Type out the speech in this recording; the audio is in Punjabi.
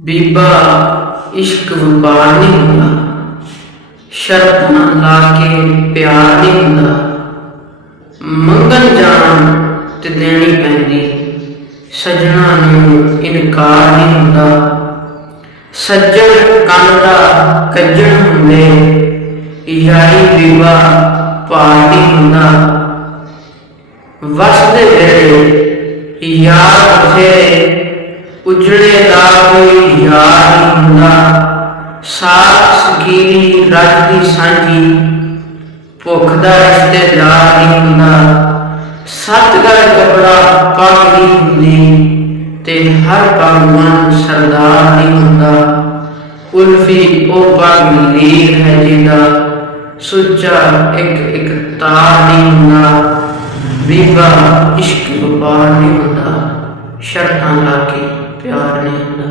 ਬੀਬਾ ਇਸ਼ਕ ਵਪਾਰ ਨਹੀਂ ਹੁੰਦਾ, ਸ਼ਰਤ ਨਾ ਲਾ ਕੇ ਪਿਆਰ ਨਹੀਂ ਹੁੰਦਾ। ਮੰਗਣ ਜਾਣ ਤੇ ਦੇਣੀ ਪੈਂਦੀ, ਸੱਜਣਾ ਨੂੰ ਇਨਕਾਰ ਨਹੀਂ ਹੁੰਦਾ। ਸੱਜਣ ਕੰਨ ਦਾ ਕੱਜਣ ਹੁੰਦੇ, ਯਾਰੀ ਬੀਬਾ ਭਾਰ ਨਹੀਂ ਹੁੰਦਾ। ਵਸਦੇ ਵੇਲੇ ਯਾਰ ਬਥੇਰੇ, ਉਜੜੇ ਦਾ ਕੋਈ ਯਾਰ ਨਹੀਂ ਹੁੰਦਾ। ਸਾਥ ਸਕੀਨੀ ਰੱਜ ਦੀ ਸਾਂਝੀ, ਭੁੱਖ ਦਾ ਰਿਸ਼ਤੇਦਾਰ ਨਹੀਂ ਹੁੰਦਾ। ਸੱਤ ਗਜ਼ ਕੱਪੜਾ ਪੱਗ ਨਹੀਂ ਹੁੰਦੀ, ਤੇ ਹਰ ਪੱਗ ਮਨ ਸਰਦਾਰ ਨਹੀਂ ਹੁੰਦਾ। ਕੁਲਫੀ ਉਹ ਪੱਗ ਲੀਰ ਹੈ ਜਿਹਦਾ, ਸੁੱਚਾ ਇੱਕ ਇੱਕ ਤਾਰ ਨਹੀਂ ਹੁੰਦਾ। ਬੀਬਾ ਇਸ਼ਕ ਵਪਾਰ ਨਹੀਂ ਹੁੰਦਾ, ਸ਼ਰਤਾਂ ਲਾ ਕੇ ਪਿਆਰ ਨਹੀਂ ਹੁੰਦਾ।